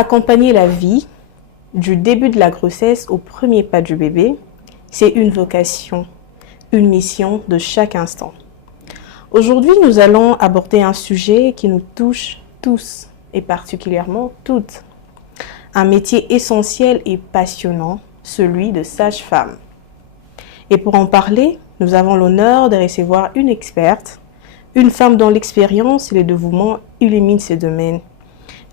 Accompagner la vie du début de la grossesse au premier pas du bébé, c'est une vocation, une mission de chaque instant. Aujourd'hui, nous allons aborder un sujet qui nous touche tous et particulièrement toutes. Un métier essentiel et passionnant, celui de sage-femme. Et pour en parler, nous avons l'honneur de recevoir une experte, une femme dont l'expérience et le dévouement illuminent ce domaine.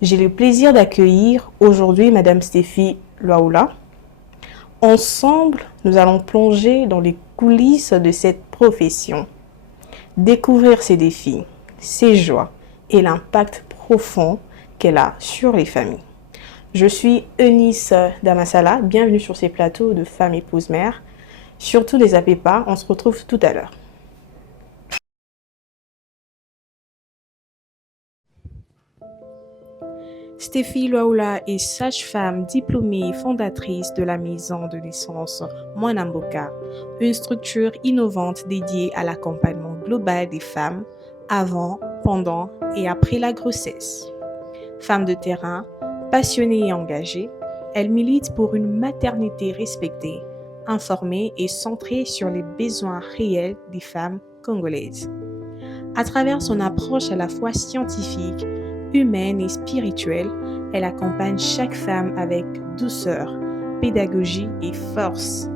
J'ai le plaisir d'accueillir aujourd'hui Madame Stéphie Lwaoula. Ensemble, nous allons plonger dans les coulisses de cette profession, découvrir ses défis, ses joies et l'impact profond qu'elle a sur les familles. Je suis Eunice Damasala, bienvenue sur ces plateaux de Femmes Épouses Mères. Surtout ne zappez pas, on se retrouve tout à l'heure. Stéphie Lwaoula est sage-femme diplômée et fondatrice de la maison de naissance Mwanamboka, une structure innovante dédiée à l'accompagnement global des femmes avant, pendant et après la grossesse. Femme de terrain, passionnée et engagée, elle milite pour une maternité respectée, informée et centrée sur les besoins réels des femmes congolaises. À travers son approche à la fois scientifique, humaine et spirituelle, elle accompagne chaque femme avec douceur, pédagogie et force.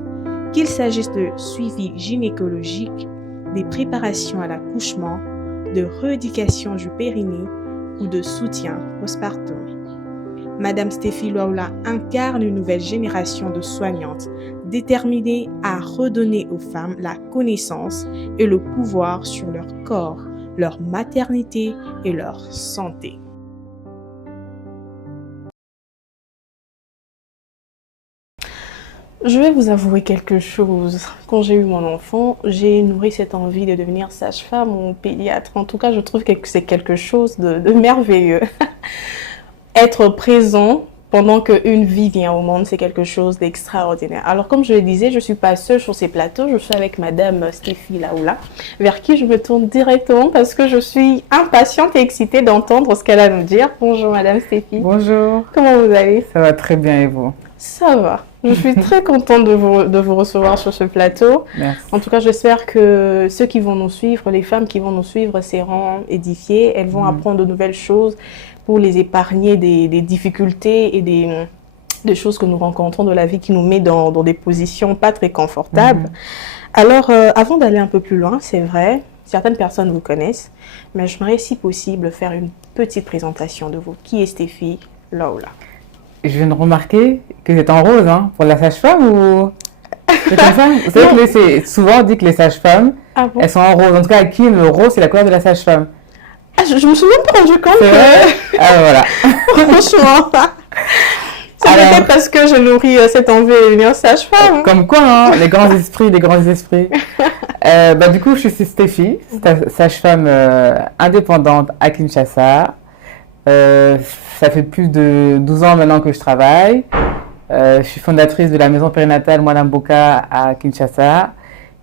Qu'il s'agisse de suivi gynécologique, des préparations à l'accouchement, de rééducation du périnée ou de soutien postpartum. Madame Stéphie Lwaoula incarne une nouvelle génération de soignantes déterminées à redonner aux femmes la connaissance et le pouvoir sur leur corps, leur maternité et leur santé. Je vais vous avouer quelque chose. Quand j'ai eu mon enfant, j'ai nourri cette envie de devenir sage-femme ou pédiatre. En tout cas, je trouve que c'est quelque chose de merveilleux. Être présent pendant qu'une vie vient au monde, c'est quelque chose d'extraordinaire. Alors, comme je le disais, je ne suis pas seule sur ces plateaux. Je suis avec Madame Stéphie Lwaoula, vers qui je me tourne directement parce que je suis impatiente et excitée d'entendre ce qu'elle a à nous dire. Bonjour Madame Stéphie. Bonjour. Comment vous allez? Ça va très bien et vous? Ça va. Je suis très contente de vous recevoir sur ce plateau. Merci. En tout cas, j'espère que ceux qui vont nous suivre, les femmes qui vont nous suivre, seront édifiées. Elles vont apprendre de nouvelles choses pour les épargner des difficultés et des choses que nous rencontrons de la vie qui nous met dans des positions pas très confortables. Alors, avant d'aller un peu plus loin, c'est vrai, certaines personnes vous connaissent, mais j'aimerais, si possible, faire une petite présentation de vous. Qui est Stéphie Lwaoula? Je viens de remarquer que c'est en rose, hein, pour la sage-femme ou... C'est comme ça? Vous savez que souvent on dit que les sages-femmes, elles sont en rose. En tout cas, à qui le rose, c'est la couleur de la sage-femme. Ah, je me suis même pas rendu compte. C'est vrai? Ah, voilà. Franchement, c'est peut-être parce que je nourris cette envie de devenir sage-femme. Comme quoi, hein, les grands esprits, les grands esprits. Du coup, je suis Stéphie, sage-femme indépendante à Kinshasa. Ça fait plus de 12 ans maintenant que je travaille. Je suis fondatrice de la maison périnatale Mwanamboka à Kinshasa.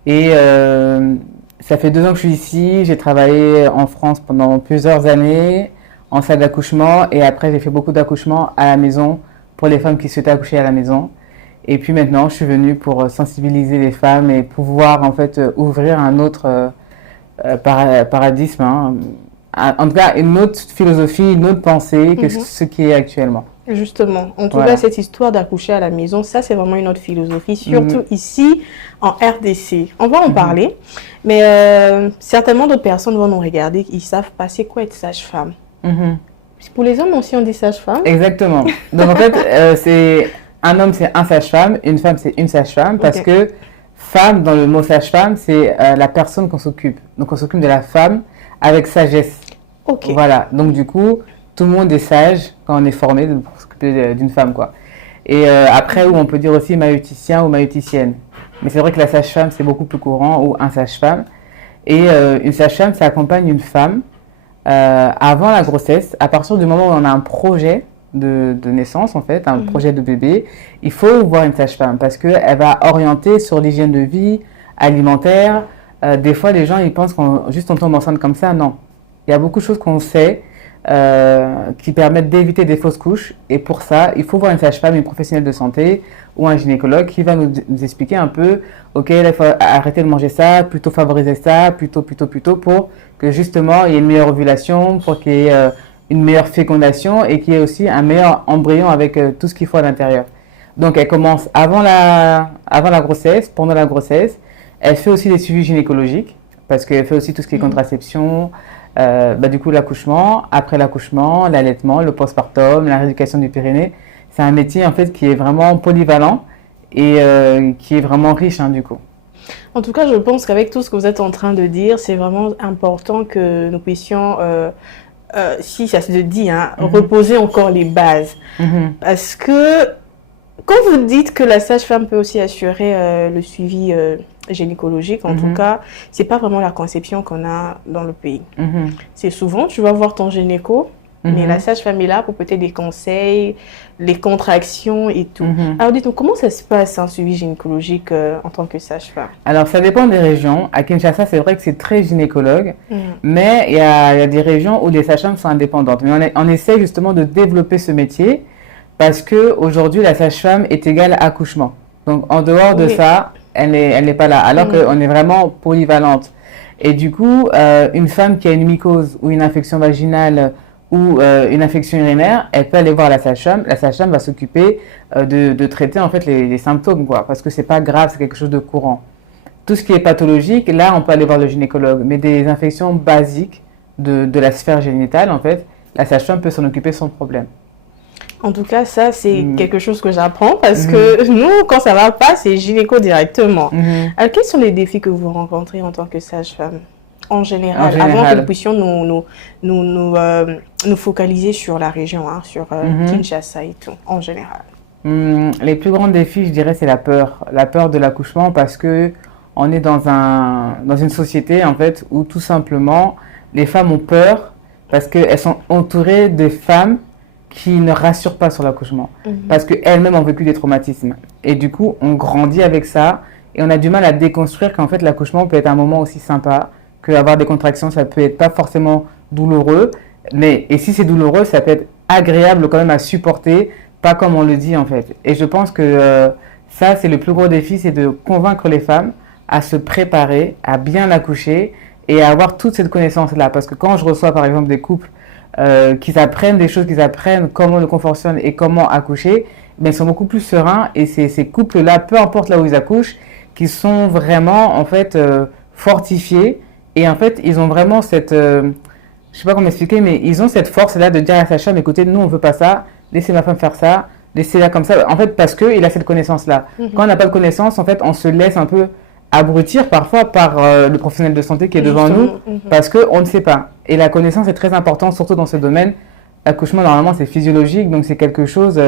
Et ça fait 2 ans que je suis ici. J'ai travaillé en France pendant plusieurs années en salle d'accouchement. Et après, j'ai fait beaucoup d'accouchements à la maison pour les femmes qui souhaitaient accoucher à la maison. Et puis maintenant, je suis venue pour sensibiliser les femmes et pouvoir en fait ouvrir un autre paradigme, hein. En tout cas, une autre philosophie, une autre pensée que ce qui est actuellement. Justement. En tout cas, cette histoire d'accoucher à la maison, ça, c'est vraiment une autre philosophie, surtout ici, en RDC. On va en parler, mais certainement d'autres personnes vont nous regarder, ils ne savent pas c'est quoi être sage-femme. Pour les hommes aussi, on dit sage-femme. Exactement. Donc, en fait, un homme, c'est un sage-femme, une femme, c'est une sage-femme, parce que femme, dans le mot sage-femme, c'est la personne qu'on s'occupe. Donc, on s'occupe de la femme avec sagesse. Voilà, donc du coup, tout le monde est sage quand on est formé pour s'occuper d'une femme, quoi. Et après, où on peut dire aussi maïeuticien ou maïeuticienne. Mais c'est vrai que la sage-femme, c'est beaucoup plus courant, ou un sage-femme. Et une sage-femme, ça accompagne une femme avant la grossesse. À partir du moment où on a un projet de naissance, en fait, un projet de bébé, il faut voir une sage-femme parce qu'elle va orienter sur l'hygiène de vie alimentaire. Des fois, les gens, ils pensent qu'on tombe enceinte comme ça. Non. Il y a beaucoup de choses qu'on sait qui permettent d'éviter des fausses couches. Et pour ça, il faut voir une sage-femme, une professionnelle de santé ou un gynécologue qui va nous expliquer un peu, ok, là, il faut arrêter de manger ça, plutôt favoriser ça, plutôt, pour que justement il y ait une meilleure ovulation, pour qu'il y ait une meilleure fécondation et qu'il y ait aussi un meilleur embryon avec tout ce qu'il faut à l'intérieur. Donc elle commence avant la grossesse, pendant la grossesse. Elle fait aussi des suivis gynécologiques parce qu'elle fait aussi tout ce qui est contraception, du coup l'accouchement, après l'accouchement, l'allaitement, le postpartum, la rééducation du périnée. C'est un métier en fait qui est vraiment polyvalent et qui est vraiment riche du coup. En tout cas, je pense qu'avec tout ce que vous êtes en train de dire, c'est vraiment important que nous puissions, si ça se dit, reposer encore les bases. Parce que quand vous dites que la sage-femme peut aussi assurer le suivi gynécologique, en tout cas, c'est pas vraiment la conception qu'on a dans le pays. C'est souvent, tu vas voir ton gynéco, mais la sage-femme est là pour peut-être des conseils, les contractions et tout. Alors dites-nous, comment ça se passe un suivi gynécologique en tant que sage-femme? Alors ça dépend des régions. À Kinshasa, c'est vrai que c'est très gynécologue, mais il y a des régions où les sages-femmes sont indépendantes. Mais on essaie justement de développer ce métier parce qu'aujourd'hui, la sage-femme est égale à accouchement. Donc en dehors de ça, elle n'est pas là, alors qu'on est vraiment polyvalente. Et du coup, une femme qui a une mycose ou une infection vaginale ou une infection urinaire, elle peut aller voir la sage-femme. La sage-femme va s'occuper de traiter en fait les symptômes, quoi, parce que c'est pas grave, c'est quelque chose de courant. Tout ce qui est pathologique, là, on peut aller voir le gynécologue. Mais des infections basiques de la sphère génitale, en fait, la sage-femme peut s'en occuper sans problème. En tout cas, ça, c'est quelque chose que j'apprends parce que nous, quand ça va pas, c'est gynéco directement. Alors, quels sont les défis que vous rencontrez en tant que sage-femme en général, avant que nous puissions nous focaliser sur la région, sur Kinshasa et tout, en général? Les plus grands défis, je dirais, c'est la peur de l'accouchement parce que on est dans une société, en fait, où tout simplement, les femmes ont peur parce qu'elles sont entourées de femmes qui ne rassurent pas sur l'accouchement parce qu'elles-mêmes ont vécu des traumatismes. Et du coup, on grandit avec ça et on a du mal à déconstruire qu'en fait, l'accouchement peut être un moment aussi sympa, qu'avoir des contractions, ça peut être pas forcément douloureux, et si c'est douloureux, ça peut être agréable quand même à supporter, pas comme on le dit en fait. Et je pense que ça, c'est le plus gros défi, c'est de convaincre les femmes à se préparer, à bien accoucher et à avoir toute cette connaissance-là. Parce que quand je reçois par exemple des couples qui apprennent des choses, qui apprennent comment le corps fonctionne et comment accoucher, ils sont beaucoup plus sereins et ces couples-là, peu importe là où ils accouchent, qui sont vraiment en fait fortifiés et en fait ils ont vraiment cette, je sais pas comment expliquer, mais ils ont cette force-là de dire à sa femme, écoutez, nous on veut pas ça, laissez ma femme faire ça, laissez-la comme ça, en fait parce qu'il a cette connaissance-là. Quand on n'a pas de connaissance, en fait on se laisse un peu abrutir parfois par le professionnel de santé qui est devant nous parce qu'on ne sait pas. Et la connaissance est très importante, surtout dans ce domaine. L'accouchement, normalement, c'est physiologique, donc c'est quelque chose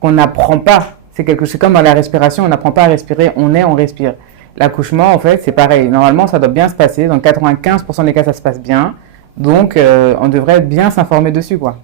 qu'on n'apprend pas. C'est comme dans la respiration, on n'apprend pas à respirer, on respire. L'accouchement, en fait, c'est pareil. Normalement, ça doit bien se passer. Dans 95% des cas, ça se passe bien. Donc, on devrait bien s'informer dessus, quoi.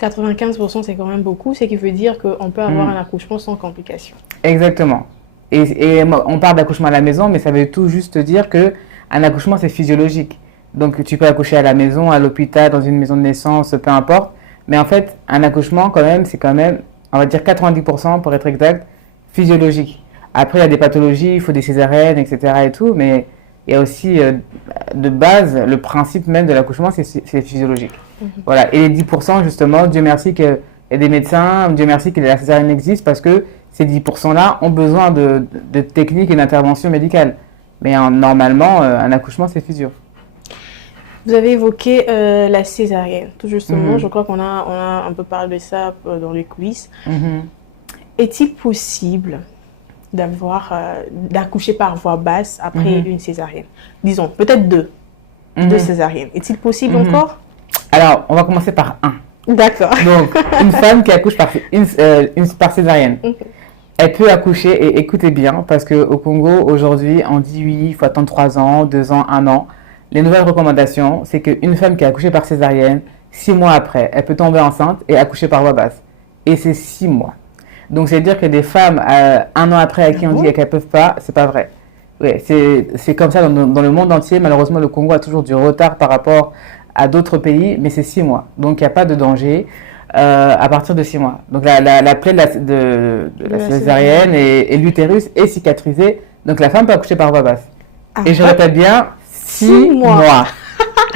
95%, c'est quand même beaucoup, ce qui veut dire qu'on peut avoir un accouchement sans complications. Exactement. Et on parle d'accouchement à la maison, mais ça veut tout juste dire qu'un accouchement, c'est physiologique. Donc, tu peux accoucher à la maison, à l'hôpital, dans une maison de naissance, peu importe. Mais en fait, un accouchement, quand même, c'est quand même, on va dire 90% pour être exact, physiologique. Après, il y a des pathologies, il faut des césariennes, etc. et tout, mais il y a aussi, de base, le principe même de l'accouchement, c'est physiologique. Voilà. Et les 10%, justement, Dieu merci qu'il y a des médecins, Dieu merci que la césarienne existe parce que ces 10%-là ont besoin de techniques et d'interventions médicales. Mais normalement, un accouchement, c'est physio. Vous avez évoqué la césarienne, tout justement. Je crois qu'on a un peu parlé de ça dans les coulisses. Est-il possible d'accoucher par voie basse après une césarienne? Disons, peut-être deux césariennes. Est-il possible encore? Alors, on va commencer par un. D'accord. Donc, une femme qui accouche par césarienne. Elle peut accoucher, et écoutez bien, parce qu'au Congo, aujourd'hui, on dit oui, il faut attendre 3 ans, 2 ans, 1 an. Les nouvelles recommandations, c'est qu'une femme qui a accouché par césarienne, 6 mois après, elle peut tomber enceinte et accoucher par voie basse. Et c'est 6 mois. Donc, c'est-à-dire que des femmes, 1 an après, à qui on dit qu'elles ne peuvent pas, c'est pas vrai. Ouais, c'est comme ça dans le monde entier. Malheureusement, le Congo a toujours du retard par rapport à d'autres pays, mais c'est 6 mois. Donc il n'y a pas de danger à partir de 6 mois. Donc la plaie de la césarienne et l'utérus est cicatrisé. Donc la femme peut accoucher par voie basse. Et je répète bien, 6 mois.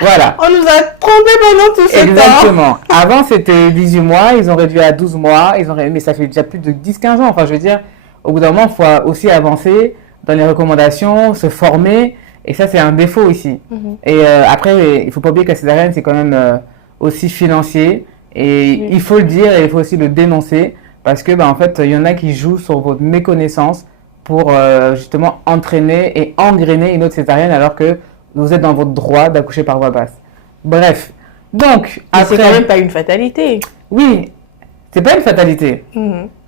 Voilà. On nous a trompés pendant tout ce temps. Exactement. Avant, c'était 18 mois, ils ont réduit à 12 mois, mais ça fait déjà plus de 10-15 ans. Enfin, je veux dire, au bout d'un moment, il faut aussi avancer dans les recommandations, se former. Et ça, c'est un défaut ici. Et après, il ne faut pas oublier que la césarienne, c'est quand même aussi financier. Et il faut le dire et il faut aussi le dénoncer. Parce que, en fait, il y en a qui jouent sur votre méconnaissance pour justement entraîner et engrainer une autre césarienne alors que vous êtes dans votre droit d'accoucher par voie basse. Bref. Donc, après... c'est quand même pas une fatalité. Oui, c'est pas une fatalité.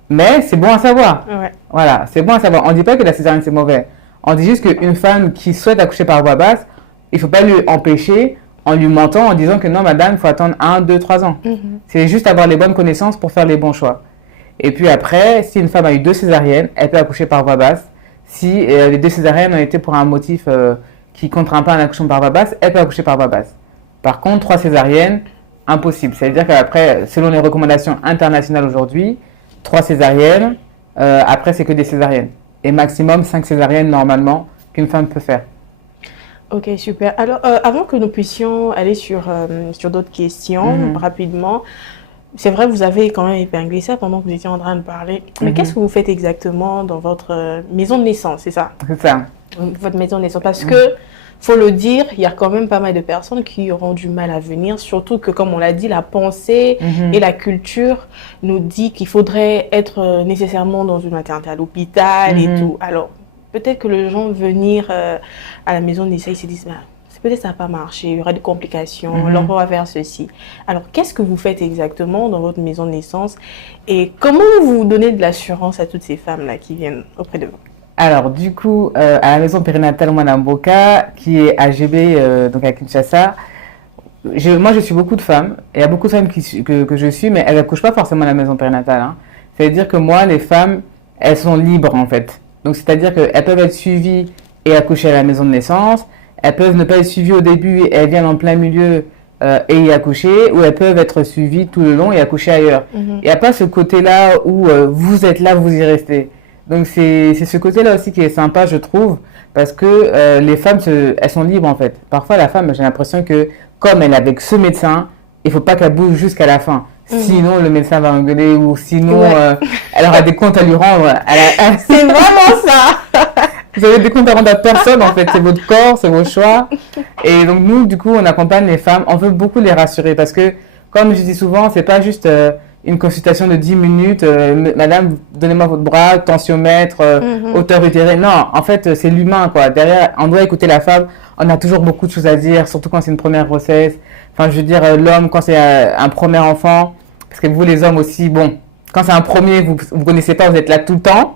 Mais c'est bon à savoir. Ouais. Voilà, c'est bon à savoir. On ne dit pas que la césarienne c'est mauvais. On dit juste qu'une femme qui souhaite accoucher par voie basse, il ne faut pas lui empêcher en lui mentant, en disant que non, madame, il faut attendre 1, 2, 3 ans. C'est juste avoir les bonnes connaissances pour faire les bons choix. Et puis après, si une femme a eu 2 césariennes, elle peut accoucher par voie basse. Si les 2 césariennes ont été pour un motif qui ne contraint pas un accouchement par voie basse, elle peut accoucher par voie basse. Par contre, 3 césariennes, impossible. C'est-à-dire qu'après, selon les recommandations internationales aujourd'hui, 3 césariennes, après c'est que des césariennes. Et maximum 5 césariennes normalement qu'une femme peut faire. Ok, super. Alors, avant que nous puissions aller sur d'autres questions rapidement, c'est vrai, vous avez quand même épinglé ça pendant que vous étiez en train de parler. Mais qu'est-ce que vous faites exactement dans votre maison de naissance, c'est ça? C'est ça. Votre maison de naissance. Parce que, faut le dire, il y a quand même pas mal de personnes qui auront du mal à venir, surtout que, comme on l'a dit, la pensée et la culture nous dit qu'il faudrait être nécessairement dans une maternité à l'hôpital et tout. Alors, peut-être que les gens venir à la maison de naissance, ils se disent, peut-être ça va pas marcher, il y aura des complications, l'enfant va faire ceci. Alors, qu'est-ce que vous faites exactement dans votre maison de naissance et comment vous donnez de l'assurance à toutes ces femmes-là qui viennent auprès de vous? Alors, du coup, à la maison périnatale Mwana Mboka, qui est à GB, donc à Kinshasa, moi, je suis beaucoup de femmes. Il y a beaucoup de femmes que je suis, mais elles n'accouchent pas forcément à la maison périnatale. Hein. C'est-à-dire que moi, les femmes, elles sont libres, en fait. Donc, c'est-à-dire qu'elles peuvent être suivies et accoucher à la maison de naissance. Elles peuvent ne pas être suivies au début et elles viennent en plein milieu et y accoucher. Ou elles peuvent être suivies tout le long et accoucher ailleurs. Il n'y a pas ce côté-là où vous êtes là, vous y restez. Donc, c'est ce côté-là aussi qui est sympa, je trouve, parce que les femmes, elles sont libres, en fait. Parfois, la femme, j'ai l'impression que, comme elle est avec ce médecin, il ne faut pas qu'elle bouge jusqu'à la fin. Sinon, le médecin va engueuler ou sinon, elle aura des comptes à lui rendre. C'est vraiment ça. Vous avez des comptes à rendre à personne, en fait. C'est votre corps, c'est vos choix. Et donc, nous, du coup, on accompagne les femmes. On veut beaucoup les rassurer parce que, comme je dis souvent, c'est pas juste... une consultation de 10 minutes, madame, donnez-moi votre bras, tensiomètre, hauteur utérine. Non, en fait, c'est l'humain, quoi. Derrière, on doit écouter la femme. On a toujours beaucoup de choses à dire, surtout quand c'est une première grossesse. Enfin, je veux dire, l'homme, quand c'est un premier enfant, parce que vous, les hommes aussi, bon, quand c'est un premier, vous ne connaissez pas, vous êtes là tout le temps.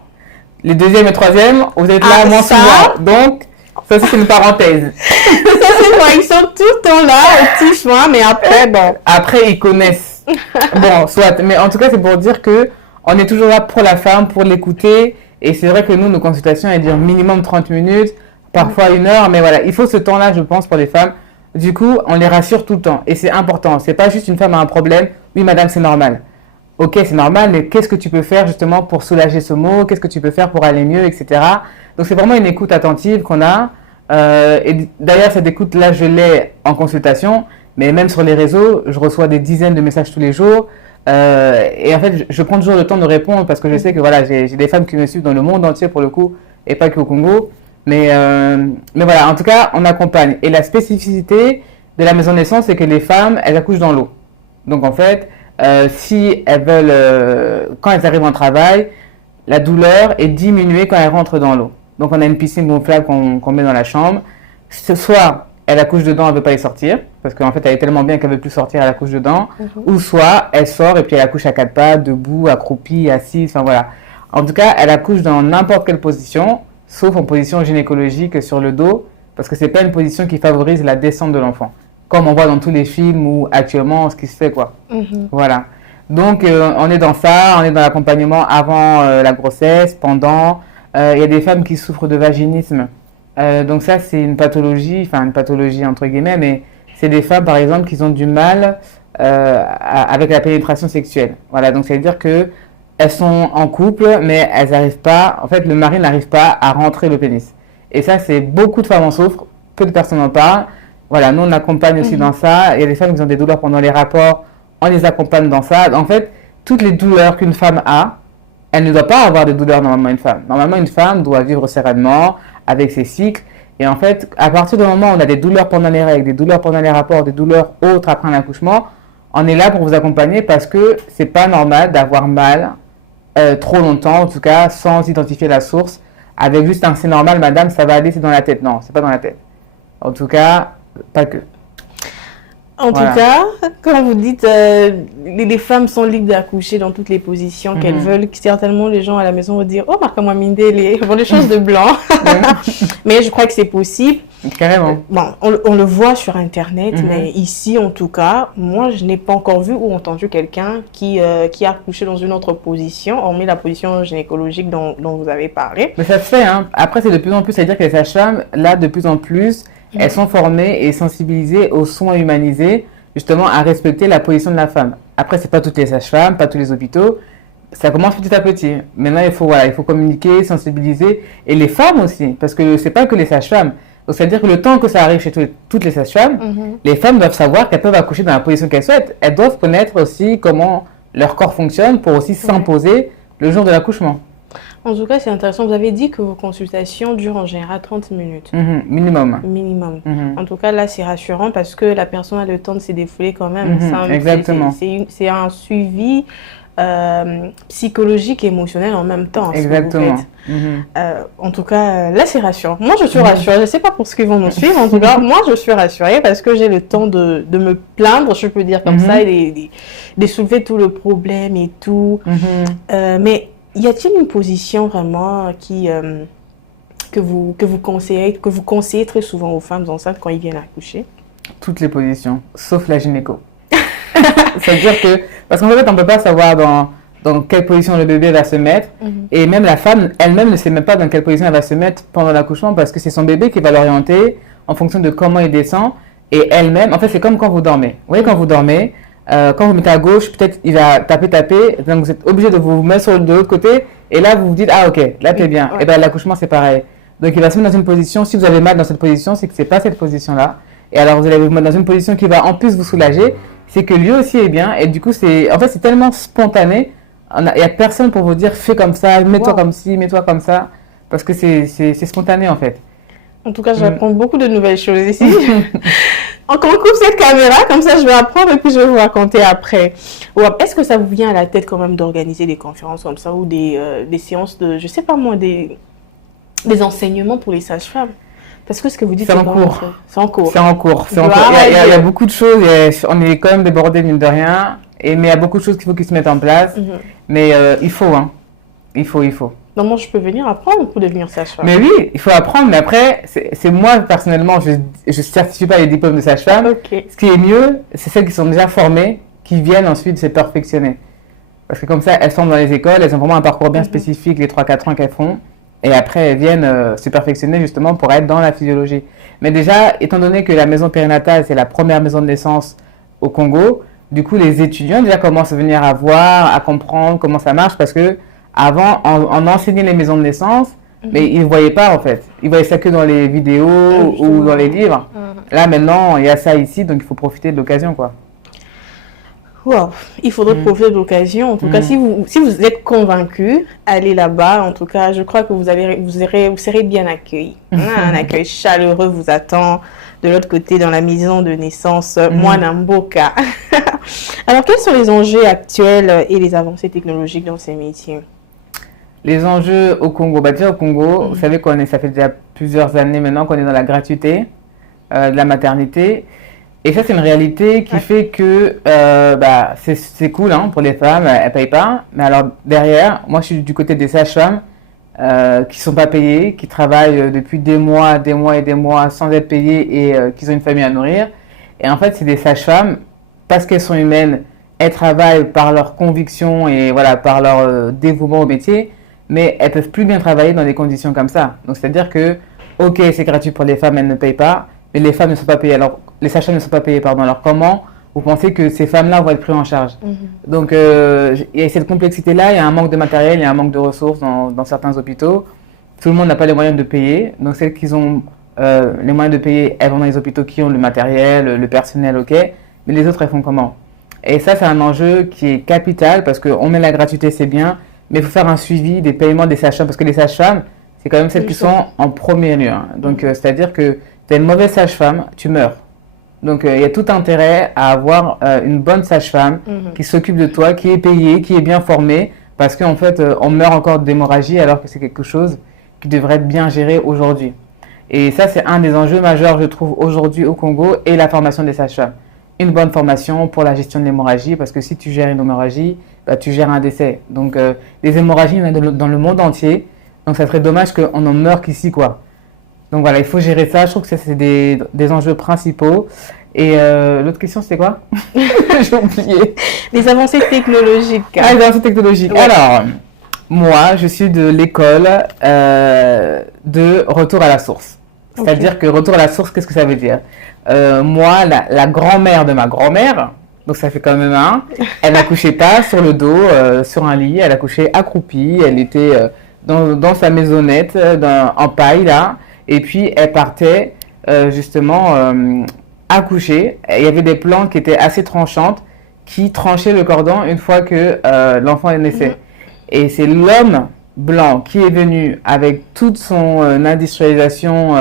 Les deuxièmes et troisièmes, vous êtes là moins souvent. Donc, ça, c'est une parenthèse. Ça, c'est moi. Ils sont tout le temps là, au petit chemin, mais après, bon. Après, ils connaissent. Bon, soit. Mais en tout cas, c'est pour dire que on est toujours là pour la femme, pour l'écouter. Et c'est vrai que nous, nos consultations, elles durent minimum 30 minutes, parfois 1 heure. Mais voilà, il faut ce temps-là, je pense, pour les femmes. Du coup, on les rassure tout le temps. Et c'est important. C'est pas juste une femme a un problème. Oui, madame, c'est normal. Ok, c'est normal, mais qu'est-ce que tu peux faire justement pour soulager ce mot? Qu'est-ce que tu peux faire pour aller mieux, etc. Donc, c'est vraiment une écoute attentive qu'on a. Et d'ailleurs, cette écoute-là, je l'ai en consultation. Mais même sur les réseaux, je reçois des dizaines de messages tous les jours. Et en fait, je prends toujours le temps de répondre parce que je sais que voilà, j'ai des femmes qui me suivent dans le monde entier pour le coup, et pas qu'au Congo. Mais voilà, en tout cas, on accompagne. Et la spécificité de la maison de naissance, c'est que les femmes, elles accouchent dans l'eau. Donc en fait, si elles veulent, quand elles arrivent en travail, la douleur est diminuée quand elles rentrent dans l'eau. Donc on a une piscine gonflable qu'on met dans la chambre. Soit elle accouche dedans, elle ne veut pas y sortir, parce qu'en fait elle est tellement bien qu'elle ne veut plus sortir, elle accouche dedans. Ou soit elle sort et puis elle accouche à 4 pattes, debout, accroupie, assise, enfin voilà. En tout cas, elle accouche dans n'importe quelle position, sauf en position gynécologique sur le dos, parce que ce n'est pas une position qui favorise la descente de l'enfant, comme on voit dans tous les films ou actuellement ce qui se fait, quoi. Voilà. Donc on est dans ça, on est dans l'accompagnement avant la grossesse, pendant. Il y a des femmes qui souffrent de vaginisme. Donc ça, c'est une pathologie entre guillemets, mais c'est des femmes, par exemple, qui ont du mal avec la pénétration sexuelle. Voilà, donc ça veut dire que elles sont en couple, mais elles n'arrivent pas, en fait, le mari n'arrive pas à rentrer le pénis. Et ça, c'est beaucoup de femmes en souffrent, peu de personnes en parlent. Voilà, nous, on accompagne aussi dans ça. Il y a des femmes qui ont des douleurs pendant les rapports, on les accompagne dans ça. En fait, toutes les douleurs qu'une femme a, elle ne doit pas avoir de douleurs normalement une femme. Normalement, une femme doit vivre sereinement, avec ses cycles. Et en fait, à partir du moment où on a des douleurs pendant les règles, des douleurs pendant les rapports, des douleurs autres après un accouchement, on est là pour vous accompagner parce que c'est pas normal d'avoir mal trop longtemps, en tout cas, sans identifier la source. Avec juste un c'est normal, madame, ça va aller, c'est dans la tête. Non, c'est pas dans la tête. En tout cas, pas que. En tout cas, quand vous dites les femmes sont libres d'accoucher dans toutes les positions qu'elles veulent, certainement les gens à la maison vont dire oh, Marc-Moi Mindé, les choses de blanc. Mais je crois que c'est possible. Carrément. Bon, on le voit sur Internet, mais ici, en tout cas, moi, je n'ai pas encore vu ou entendu quelqu'un qui a accouché dans une autre position, hormis la position gynécologique dont vous avez parlé. Mais ça se fait, hein. Après, c'est de plus en plus, c'est-à-dire que les sages-femmes, là, de plus en plus, elles sont formées et sensibilisées aux soins humanisés, justement à respecter la position de la femme. Après, c'est pas toutes les sages-femmes, pas tous les hôpitaux. Ça commence petit à petit. Maintenant, il faut communiquer, sensibiliser. Et les femmes aussi, parce que c'est pas que les sages-femmes. Donc, c'est-à-dire que le temps que ça arrive chez toutes les sages-femmes, les femmes doivent savoir qu'elles peuvent accoucher dans la position qu'elles souhaitent. Elles doivent connaître aussi comment leur corps fonctionne pour aussi s'imposer le jour de l'accouchement. En tout cas, c'est intéressant. Vous avez dit que vos consultations durent en général 30 minutes. Minimum. Minimum. En tout cas, là, c'est rassurant parce que la personne a le temps de se défouler quand même. Exactement. C'est un suivi psychologique et émotionnel en même temps. Exactement. En tout cas, là, c'est rassurant. Moi, je suis rassurée. Je ne sais pas pour ceux qui vont nous suivre. En tout cas, moi, je suis rassurée parce que j'ai le temps de me plaindre, je peux dire comme ça, et de soulever tout le problème et tout. Mais y a-t-il une position vraiment que vous conseillez très souvent aux femmes enceintes quand ils viennent accoucher? Toutes les positions, sauf la gynéco. C'est-à-dire que, parce qu'en fait, on ne peut pas savoir dans quelle position le bébé va se mettre. Et même la femme elle-même ne sait même pas dans quelle position elle va se mettre pendant l'accouchement parce que c'est son bébé qui va l'orienter en fonction de comment il descend. Et elle-même, en fait, c'est comme quand vous dormez. Vous voyez, quand vous dormez, quand vous mettez à gauche, peut-être il va taper, donc vous êtes obligé de vous mettre de l'autre côté, et là vous vous dites, ah ok, là t'es bien, et bien l'accouchement c'est pareil. Donc il va se mettre dans une position, si vous avez mal dans cette position, c'est que c'est pas cette position-là, et alors vous allez vous mettre dans une position qui va en plus vous soulager, c'est que lui aussi est bien, et du coup c'est tellement spontané, il n'y a personne pour vous dire, fais comme ça, mets-toi comme ci, mets-toi comme ça, parce que c'est spontané en fait. En tout cas, j'apprends beaucoup de nouvelles choses ici. Encore coupe cette caméra, comme ça je vais apprendre et puis je vais vous raconter après. Est-ce que ça vous vient à la tête quand même d'organiser des conférences comme ça ou des séances de, je sais pas moi, des enseignements pour les sages-femmes? Parce que ce que vous dites, c'est en cours. C'est en cours. C'est en cours. Il y a beaucoup de choses, on est quand même débordé mine de rien, mais il y a beaucoup de choses qu'il faut qu'ils se mettent en place. Mais il faut. Donc moi, je peux venir apprendre pour devenir sage-femme. Mais oui, il faut apprendre. Mais après, c'est moi, personnellement, je ne certifie pas les diplômes de sage-femme. Okay. Ce qui est mieux, c'est celles qui sont déjà formées, qui viennent ensuite se perfectionner. Parce que comme ça, elles sont dans les écoles, elles ont vraiment un parcours bien spécifique, les 3-4 ans qu'elles font. Et après, elles viennent se perfectionner justement pour être dans la physiologie. Mais déjà, étant donné que la maison périnatale, c'est la première maison de naissance au Congo, du coup, les étudiants déjà commencent à venir à voir, à comprendre comment ça marche parce que avant, on enseignait les maisons de naissance, mais ils ne voyaient pas en fait. Ils voyaient ça que dans les vidéos ou dans les livres. Là, maintenant, il y a ça ici, donc il faut profiter de l'occasion, quoi. Wow. Il faudrait profiter de l'occasion. En tout cas, si vous êtes convaincu, allez là-bas. En tout cas, je crois que vous serez bien accueillis. Un accueil chaleureux vous attend de l'autre côté dans la maison de naissance Mwana Mboka. Alors, quels sont les enjeux actuels et les avancées technologiques dans ces métiers? Les enjeux au Congo, déjà au Congo, vous savez ça fait déjà plusieurs années maintenant qu'on est dans la gratuité de la maternité. Et ça, c'est une réalité qui fait que c'est cool pour les femmes, elles ne payent pas. Mais alors derrière, moi je suis du côté des sages-femmes qui ne sont pas payées, qui travaillent depuis des mois et des mois sans être payées et qui ont une famille à nourrir. Et en fait, c'est des sages-femmes, parce qu'elles sont humaines, elles travaillent par leur conviction et par leur dévouement au métier. Mais elles ne peuvent plus bien travailler dans des conditions comme ça. Donc, c'est-à-dire que, ok, c'est gratuit pour les femmes, elles ne payent pas, mais les femmes ne sont pas payées. Alors, les sages-femmes ne sont pas payées, pardon. Alors, comment vous pensez que ces femmes-là vont être prises en charge? Donc, il y a cette complexité-là, il y a un manque de matériel, il y a un manque de ressources dans certains hôpitaux. Tout le monde n'a pas les moyens de payer. Donc, celles qui ont les moyens de payer, elles vont dans les hôpitaux qui ont le matériel, le personnel, ok. Mais les autres, elles font comment? Et ça, c'est un enjeu qui est capital parce qu'on met la gratuité, c'est bien, mais il faut faire un suivi des paiements des sages-femmes parce que les sages-femmes, c'est quand même celles qui sont en premier lieu. Hein. Donc, c'est-à-dire que tu as une mauvaise sage-femme, tu meurs. Donc, il y a tout intérêt à avoir une bonne sage-femme qui s'occupe de toi, qui est payée, qui est bien formée, parce qu'en fait, on meurt encore d'hémorragie alors que c'est quelque chose qui devrait être bien géré aujourd'hui. Et ça, c'est un des enjeux majeurs, je trouve, aujourd'hui au Congo, et la formation des sages-femmes. Une bonne formation pour la gestion de l'hémorragie, parce que si tu gères une hémorragie, bah, tu gères un décès. Donc, les hémorragies, il y en a dans le monde entier. Donc, ça serait dommage qu'on en meure qu'ici, quoi. Donc, voilà, il faut gérer ça. Je trouve que ça, c'est des enjeux principaux. Et l'autre question, c'était quoi? J'ai oublié. Les avancées technologiques. Ah, les avancées technologiques. Ouais. Alors, moi, je suis de l'école de retour à la source. C'est-à-dire que retour à la source, qu'est-ce que ça veut dire? Moi, la grand-mère de ma grand-mère, donc ça fait quand même un, elle n'accouchait pas sur le dos, sur un lit, elle accouchait accroupie, elle était dans sa maisonnette, en paille là, et puis elle partait justement accoucher. Il y avait des plantes qui étaient assez tranchantes, qui tranchaient le cordon une fois que l'enfant naissait. Et c'est l'homme blanc qui est venu avec toute son industrialisation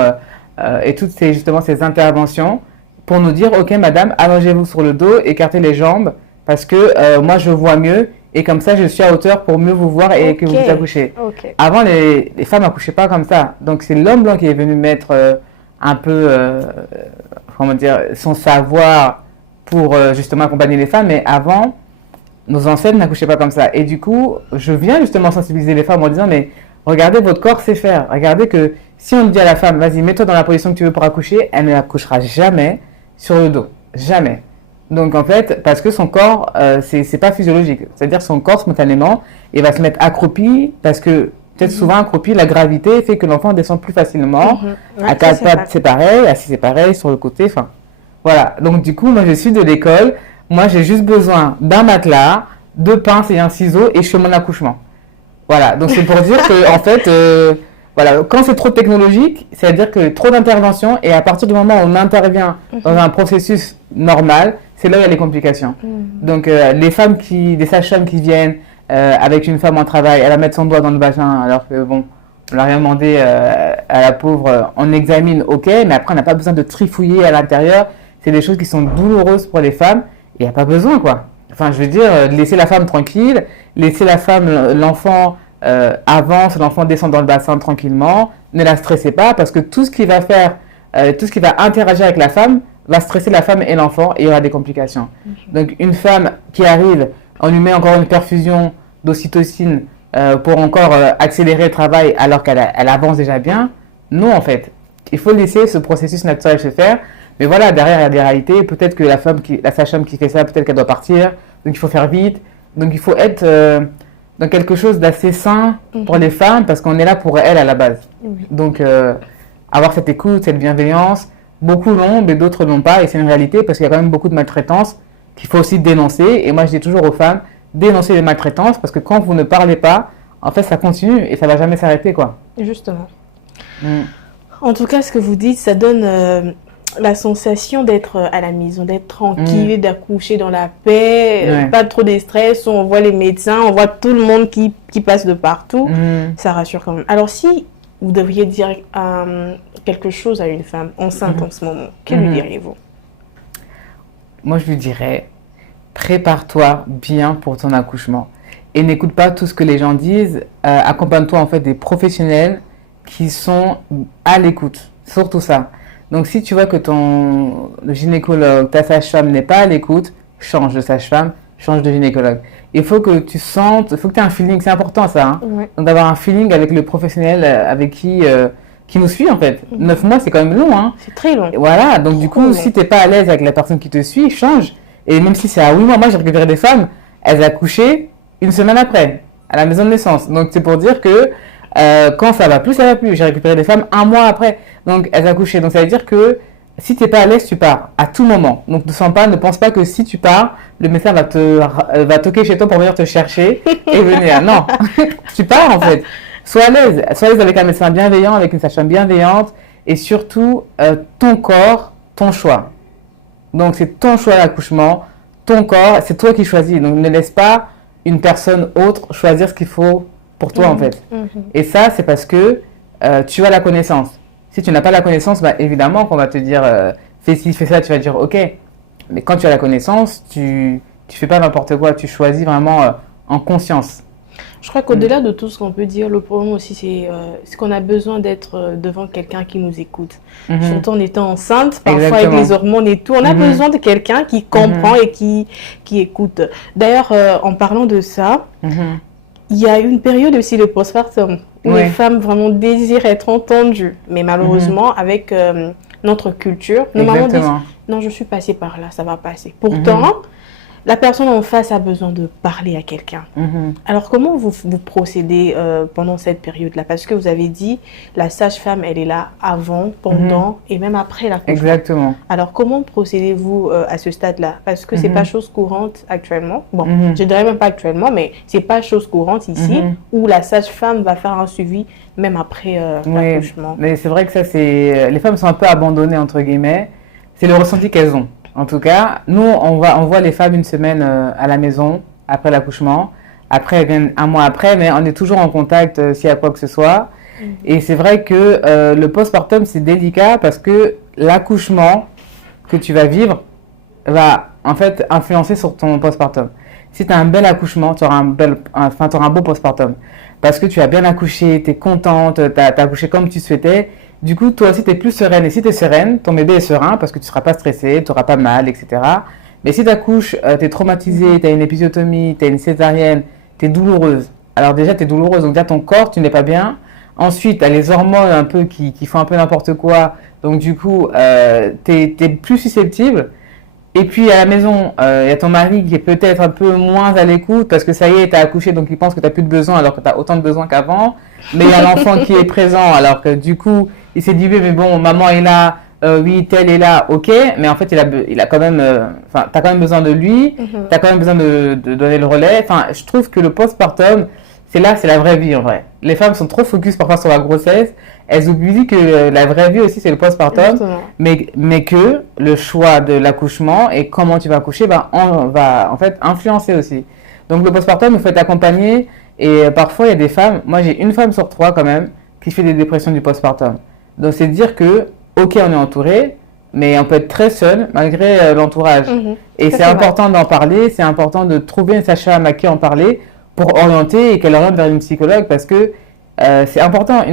et toutes ces interventions pour nous dire, ok madame, allongez-vous sur le dos, écartez les jambes parce que moi je vois mieux et comme ça je suis à hauteur pour mieux vous voir et que vous puissiez accoucher. Avant les femmes n'accouchaient pas comme ça, donc c'est l'homme blanc qui est venu mettre un peu comment dire, son savoir pour justement accompagner les femmes, mais avant nos ancêtres n'accouchaient pas comme ça. Et du coup, je viens justement sensibiliser les femmes en disant, mais regardez, votre corps sait faire. Regardez que si on dit à la femme, vas-y, mets-toi dans la position que tu veux pour accoucher, elle ne accouchera jamais sur le dos. Jamais. Donc en fait, parce que son corps, c'est pas physiologique. C'est-à-dire son corps, spontanément, il va se mettre accroupi parce que peut-être souvent accroupi, la gravité fait que l'enfant descend plus facilement. À quatre pattes, c'est pareil. Assis, c'est pareil. Sur le côté, enfin. Voilà. Donc du coup, moi, je suis de l'école. Moi, j'ai juste besoin d'un matelas, de pinces et un ciseau et je fais mon accouchement. Voilà, donc c'est pour dire que en fait, voilà, quand c'est trop technologique, c'est-à-dire que trop d'interventions et à partir du moment où on intervient dans un processus normal, c'est là où il y a les complications. Donc les sages-femmes qui viennent avec une femme en travail, elle va mettre son doigt dans le vagin alors que bon, on n'a rien demandé à la pauvre, on examine, ok, mais après on n'a pas besoin de trifouiller à l'intérieur. C'est des choses qui sont douloureuses pour les femmes. Il n'y a pas besoin, quoi. Enfin, je veux dire, laisser la femme tranquille, laisser la femme, l'enfant avance, l'enfant descend dans le bassin tranquillement, ne la stressez pas, parce que tout ce qui va faire, tout ce qui va interagir avec la femme, va stresser la femme et l'enfant et il y aura des complications. Donc, une femme qui arrive, on lui met encore une perfusion d'ocytocine pour encore accélérer le travail alors qu'elle avance déjà bien. Non, en fait. Il faut laisser ce processus naturel se faire. Mais voilà, derrière, il y a des réalités. Peut-être que la sage-femme qui fait ça, peut-être qu'elle doit partir. Donc, il faut faire vite. Donc, il faut être dans quelque chose d'assez sain pour les femmes parce qu'on est là pour elles à la base. Donc, avoir cette écoute, cette bienveillance, beaucoup l'ont, mais d'autres l'ont pas. Et c'est une réalité parce qu'il y a quand même beaucoup de maltraitance qu'il faut aussi dénoncer. Et moi, je dis toujours aux femmes, dénoncez les maltraitances parce que quand vous ne parlez pas, en fait, ça continue et ça va jamais s'arrêter, quoi. Justement. En tout cas, ce que vous dites, ça donne la sensation d'être à la maison, d'être tranquille, d'accoucher dans la paix, pas trop de stress, on voit les médecins, on voit tout le monde qui passe de partout, ça rassure quand même. Alors si vous devriez dire quelque chose à une femme enceinte en ce moment, que lui diriez-vous? Moi je lui dirais, prépare-toi bien pour ton accouchement et n'écoute pas tout ce que les gens disent, accompagne-toi en fait des professionnels qui sont à l'écoute, surtout ça. Donc, si tu vois que le gynécologue, ta sage-femme n'est pas à l'écoute, change de sage-femme, change de gynécologue. Il faut que tu sentes, il faut que tu aies un feeling, c'est important ça. Hein. Donc, d'avoir un feeling avec le professionnel avec qui nous suit en fait. 9 mois, c'est quand même long. Hein. C'est très long. Et voilà, donc du coup, si tu n'es pas à l'aise avec la personne qui te suit, change. Et même si c'est à 8 mois, moi j'ai récupéré des femmes, elles accouchaient une semaine après, à la maison de naissance. Donc, c'est pour dire que quand ça va plus, ça va plus. J'ai récupéré des femmes 1 mois après. Donc, elles accouchaient. Donc, ça veut dire que Si tu n'es pas à l'aise, tu pars à tout moment. Donc ne pense pas que si tu pars, le médecin va toquer chez toi pour venir te chercher et venir. Non, tu pars en fait. Sois à l'aise avec un médecin bienveillant, avec une sage-femme bienveillante et surtout ton corps, ton choix. Donc c'est ton choix d'accouchement, ton corps, c'est toi qui choisis. Donc ne laisse pas une personne autre choisir ce qu'il faut pour toi en fait. Et ça, c'est parce que tu as la connaissance. Si tu n'as pas la connaissance, bah, évidemment qu'on va te dire fais ci, fais ça, tu vas dire ok. Mais quand tu as la connaissance, tu fais pas n'importe quoi, tu choisis vraiment en conscience. Je crois qu'au-delà de tout ce qu'on peut dire, le problème aussi, c'est qu'on a besoin d'être devant quelqu'un qui nous écoute. Surtout en étant enceinte, parfois Exactement. avec les hormones et tout, on a besoin de quelqu'un qui comprend et qui écoute. D'ailleurs, en parlant de ça, il y a une période aussi de postpartum où les femmes vraiment désirent être entendues. Mais malheureusement, avec notre culture, nos mamans disent « Non, je suis passée par là, ça va passer. » Pourtant, la personne en face a besoin de parler à quelqu'un. Alors, comment vous procédez pendant cette période-là? Parce que vous avez dit, la sage-femme, elle est là avant, pendant et même après l'accouchement. Exactement. Alors, comment procédez-vous à ce stade-là? Parce que c'est pas chose courante actuellement. Bon, je dirais même pas actuellement, mais c'est pas chose courante ici où la sage-femme va faire un suivi même après l'accouchement. Mais c'est vrai que ça, les femmes sont un peu abandonnées, entre guillemets. C'est le ressenti qu'elles ont. En tout cas, nous, on voit les femmes une semaine à la maison, après l'accouchement. Après, elles viennent un mois après, mais on est toujours en contact s'il y a quoi que ce soit. Et c'est vrai que le postpartum, c'est délicat parce que l'accouchement que tu vas vivre va en fait influencer sur ton postpartum. Si tu as un bel accouchement, tu auras un beau postpartum. Parce que tu as bien accouché, tu es contente, tu as accouché comme tu souhaitais. Du coup, toi aussi, tu es plus sereine. Et si tu es sereine, ton bébé est serein parce que tu ne seras pas stressée, tu n'auras pas mal, etc. Mais si tu accouches, tu es traumatisée, tu as une épisiotomie, tu as une césarienne, tu es douloureuse. Alors déjà, tu es douloureuse, donc déjà ton corps, tu n'es pas bien. Ensuite, tu as les hormones un peu qui font un peu n'importe quoi. Donc du coup, tu es plus susceptible. Et puis à la maison, il y a ton mari qui est peut-être un peu moins à l'écoute parce que ça y est, tu as accouché, donc il pense que tu n'as plus de besoin alors que tu as autant de besoins qu'avant. Mais il y a l'enfant qui est présent alors que du coup, il s'est dit, oui, mais bon, maman est là, oui, tel est là, ok. Mais en fait, il a quand même, tu as quand même besoin de lui, tu as quand même besoin de donner le relais. Enfin, je trouve que le postpartum, c'est la vraie vie en vrai. Les femmes sont trop focus parfois sur la grossesse. Elles oublient que la vraie vie aussi, c'est le postpartum. Mais que le choix de l'accouchement et comment tu vas accoucher va en fait influencer aussi. Donc le postpartum, il faut être accompagné. Et parfois, il y a des femmes, moi j'ai une femme sur 3 quand même, qui fait des dépressions du postpartum. Donc c'est dire que, ok, on est entouré, mais on peut être très seul malgré l'entourage. Et c'est important d'en parler, c'est important de trouver une sage-femme à qui en parler pour orienter et qu'elle oriente vers une psychologue parce que c'est important.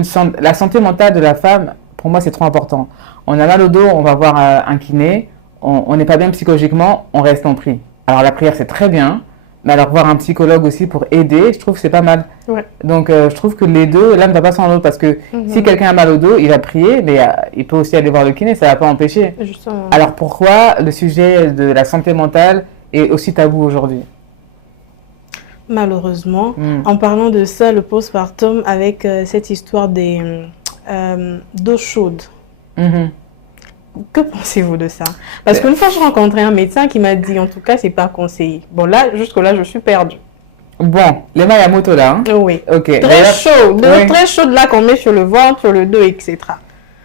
La santé mentale de la femme, pour moi, c'est trop important. On a mal au dos, on va voir un kiné, on n'est pas bien psychologiquement, on reste en prie. Alors la prière, c'est très bien, mais alors voir un psychologue aussi pour aider, je trouve que c'est pas mal. Donc je trouve que les deux, l'un ne va pas sans l'autre parce que si quelqu'un a mal au dos, il va prier, mais il peut aussi aller voir le kiné, ça ne va pas empêcher. Justement. Alors pourquoi le sujet de la santé mentale est aussi tabou aujourd'hui? Malheureusement, en parlant de ça, le postpartum avec cette histoire d'eau chaude. Que pensez-vous de ça? Parce qu'une fois, je rencontrais un médecin qui m'a dit, en tout cas, c'est pas conseillé. Bon, là, jusque-là, je suis perdue. Bon, les mailles à moto là. Oui. Ok. Très chaud. Très chaude là qu'on met sur le ventre, sur le dos, etc.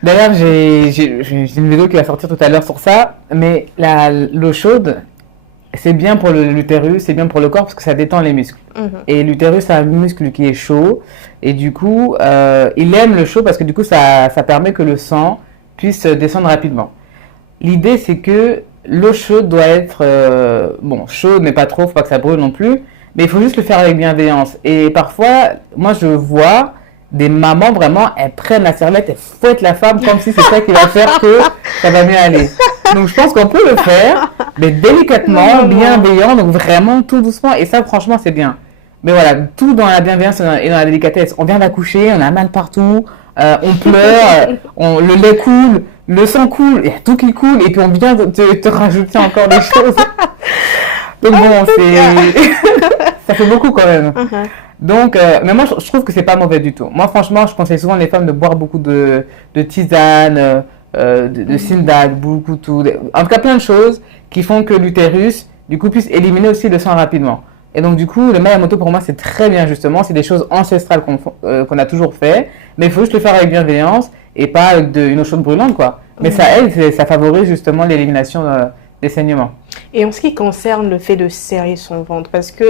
D'ailleurs, j'ai une vidéo qui va sortir tout à l'heure sur ça. Mais l'eau chaude, c'est bien pour l'utérus, c'est bien pour le corps parce que ça détend les muscles. Et l'utérus, c'est un muscle qui est chaud. Et du coup, il aime le chaud parce que du coup, ça permet que le sang puisse descendre rapidement. L'idée, c'est que l'eau chaude doit être, chaude, mais pas trop, faut pas que ça brûle non plus. Mais il faut juste le faire avec bienveillance. Et parfois, moi, je vois des mamans, vraiment, elles prennent la serviette, elles fouettent la femme comme si c'est ça qui va faire que ça va mieux aller. Donc, je pense qu'on peut le faire, mais délicatement, bienveillant, donc vraiment tout doucement. Et ça, franchement, c'est bien. Mais voilà, tout dans la bienveillance et dans la délicatesse. On vient d'accoucher, on a mal partout, on pleure, le lait coule, le sang coule, il y a tout qui coule, et puis on vient te rajouter encore des choses. Donc bon, ça fait beaucoup quand même. Donc, mais moi, je trouve que c'est pas mauvais du tout. Moi, franchement, je conseille souvent les femmes de boire beaucoup de tisane, de Sindak, Bulukutu, en tout cas plein de choses qui font que l'utérus, du coup, puisse éliminer aussi le sang rapidement. Et donc, du coup, le Mayamoto, pour moi, c'est très bien, justement. C'est des choses ancestrales qu'on a toujours fait, mais il faut juste le faire avec bienveillance et pas avec une eau chaude brûlante, quoi. Mais ça aide, ça favorise justement l'élimination des saignements. Et en ce qui concerne le fait de serrer son ventre, parce que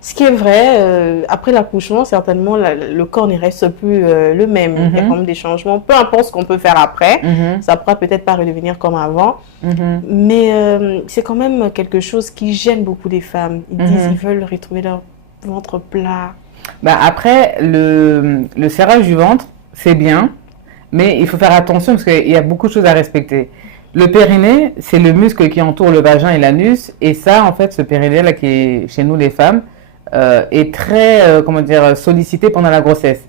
ce qui est vrai, après l'accouchement, certainement, le corps ne reste plus le même. Il y a quand même des changements. Peu importe ce qu'on peut faire après, ça pourra peut-être pas redevenir comme avant. Mais c'est quand même quelque chose qui gêne beaucoup les femmes. Ils disent qu'ils veulent retrouver leur ventre plat. Bah après, le serrage du ventre, c'est bien, mais il faut faire attention parce qu'il y a beaucoup de choses à respecter. Le périnée, c'est le muscle qui entoure le vagin et l'anus, et ça, en fait, ce périnée-là qui est chez nous les femmes, est très, sollicité pendant la grossesse.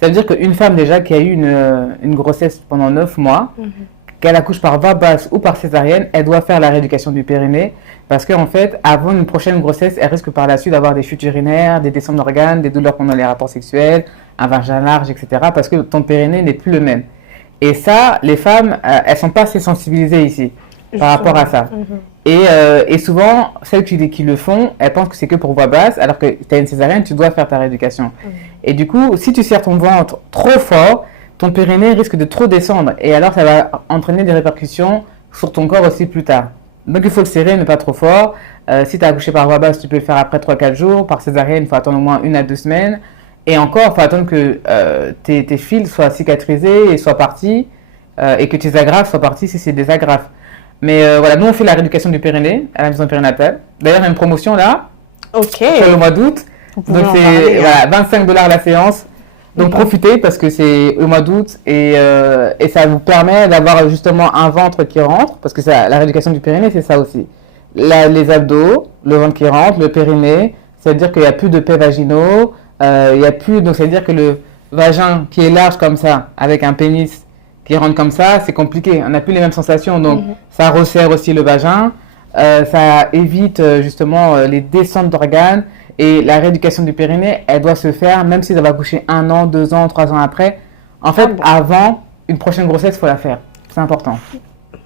Ça veut dire qu'une femme déjà qui a eu une grossesse pendant 9 mois, qu'elle accouche par voie basse ou par césarienne, elle doit faire la rééducation du périnée, parce qu'en fait, avant une prochaine grossesse, elle risque par la suite d'avoir des chutes urinaires, des descentes d'organes, des douleurs pendant les rapports sexuels, un vagin large, etc., parce que ton périnée n'est plus le même. Et ça, les femmes, elles sont pas assez sensibilisées ici par rapport à ça. Et souvent, celles qui le font, elles pensent que c'est que pour voie basse, alors que tu as une césarienne, tu dois faire ta rééducation. Et du coup, si tu serres ton ventre trop fort, ton périnée risque de trop descendre. Et alors, ça va entraîner des répercussions sur ton corps aussi plus tard. Donc, il faut le serrer, mais pas trop fort. Si tu as accouché par voie basse, tu peux le faire après 3-4 jours. Par césarienne, il faut attendre au moins 1 à 2 semaines. Et encore, il faut attendre que tes fils soient cicatrisés et soient partis, et que tes agrafes soient partis si c'est des agrafes. Mais voilà, nous on fait la rééducation du périnée à la maison périnatale. D'ailleurs, il y a une promotion là, pour le mois d'août. Donc c'est $25 la séance. Donc profitez parce que c'est le mois d'août et ça vous permet d'avoir justement un ventre qui rentre, parce que la rééducation du périnée, c'est ça aussi. Les abdos, le ventre qui rentre, le périnée, ça veut dire qu'il n'y a plus de pets vaginaux. Donc ça veut dire que le vagin qui est large comme ça, avec un pénis qui rentre comme ça, c'est compliqué. On n'a plus les mêmes sensations, donc ça resserre aussi le vagin, ça évite justement les descentes d'organes, et la rééducation du périnée, elle doit se faire, même si ça va coucher 1 an, 2 ans, 3 ans après. En fait, avant une prochaine grossesse, il faut la faire. C'est important.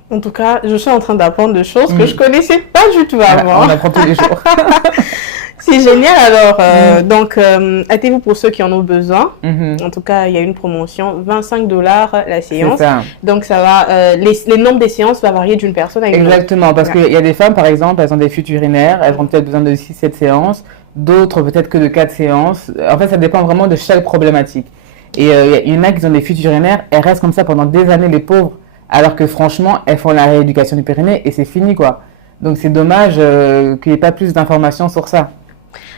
En tout cas, je suis en train d'apprendre des choses que je connaissais pas du tout avant. On apprend tous les jours. C'est génial. Alors, donc, hâtez-vous pour ceux qui en ont besoin. En tout cas, il y a une promotion, $25 la séance. C'est ça. Donc, ça va, les nombres des séances vont varier d'une personne à une autre. Exactement, parce qu'il y a des femmes, par exemple, elles ont des fuites urinaires, elles ont peut-être besoin de 6-7 séances, d'autres peut-être que de 4 séances. En fait, ça dépend vraiment de chaque problématique. Et il y en a qui ont des fuites urinaires, elles restent comme ça pendant des années, les pauvres. Alors que franchement, elles font la rééducation du périnée et c'est fini, quoi. Donc c'est dommage qu'il n'y ait pas plus d'informations sur ça.